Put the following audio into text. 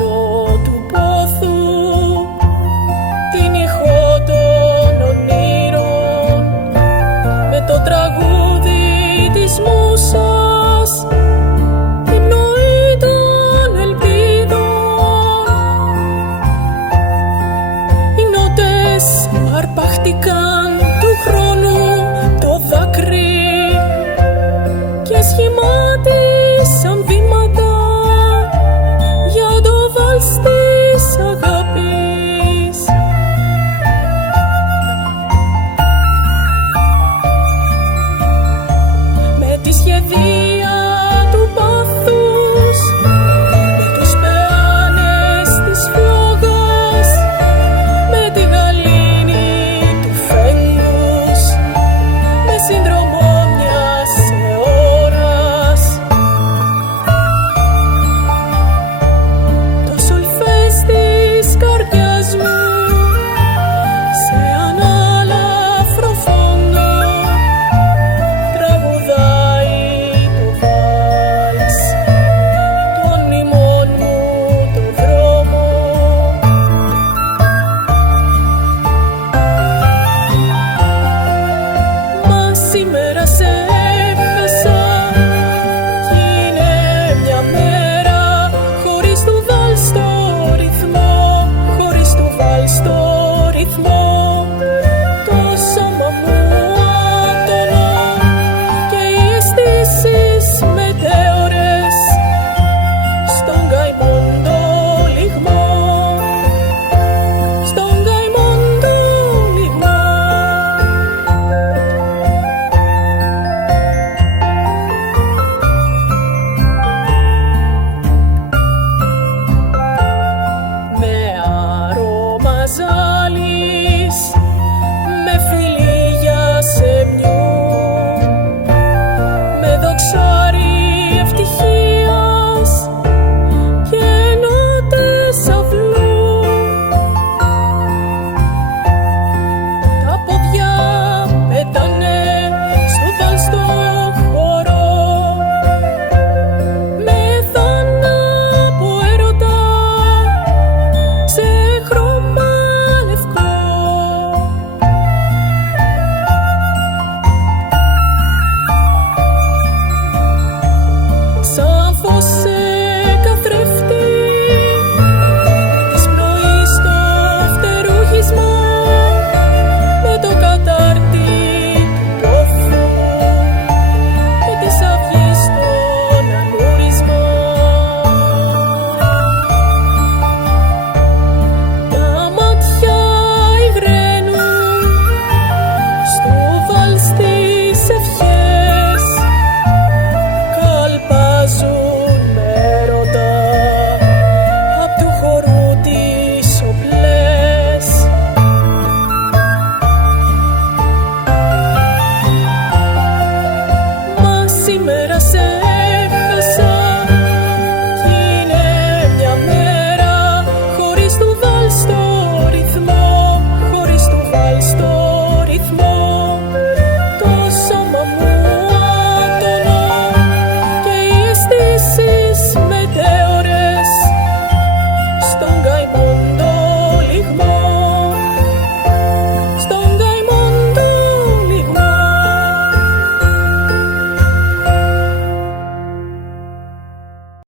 ουρανό του πόθου, την ηχό των ονείρων, με το τραγούδι της μουσας, την πνοή των ελπίδων. Οι νότες αρπάχτηκαν του χρόνου το δάκρυ και σχημάτισαν βήματα για το βάλς της αγάπης. Με τη σχεδία του πάθους, με τους πεάνες της φλόγας, με τη γαλήνη του φέγγους, με σύνδρομο μιας αιώρας. Το σολφές της καρδιάς μου σε ανάλαφρο φόντο τραγουδάει το βάλς των ημών μου το δρόμο. Μα σήμερα σε έχασα κι είναι μια μέρα χωρίς του βάλς το ρυθμό, χωρίς του βάλς το ρυθμό. Το σώμα μου άτονο και οι αισθήσεις μετέωρες στον καημόν το λυγμό, στον καημόν το λυγμό. Με αρώμα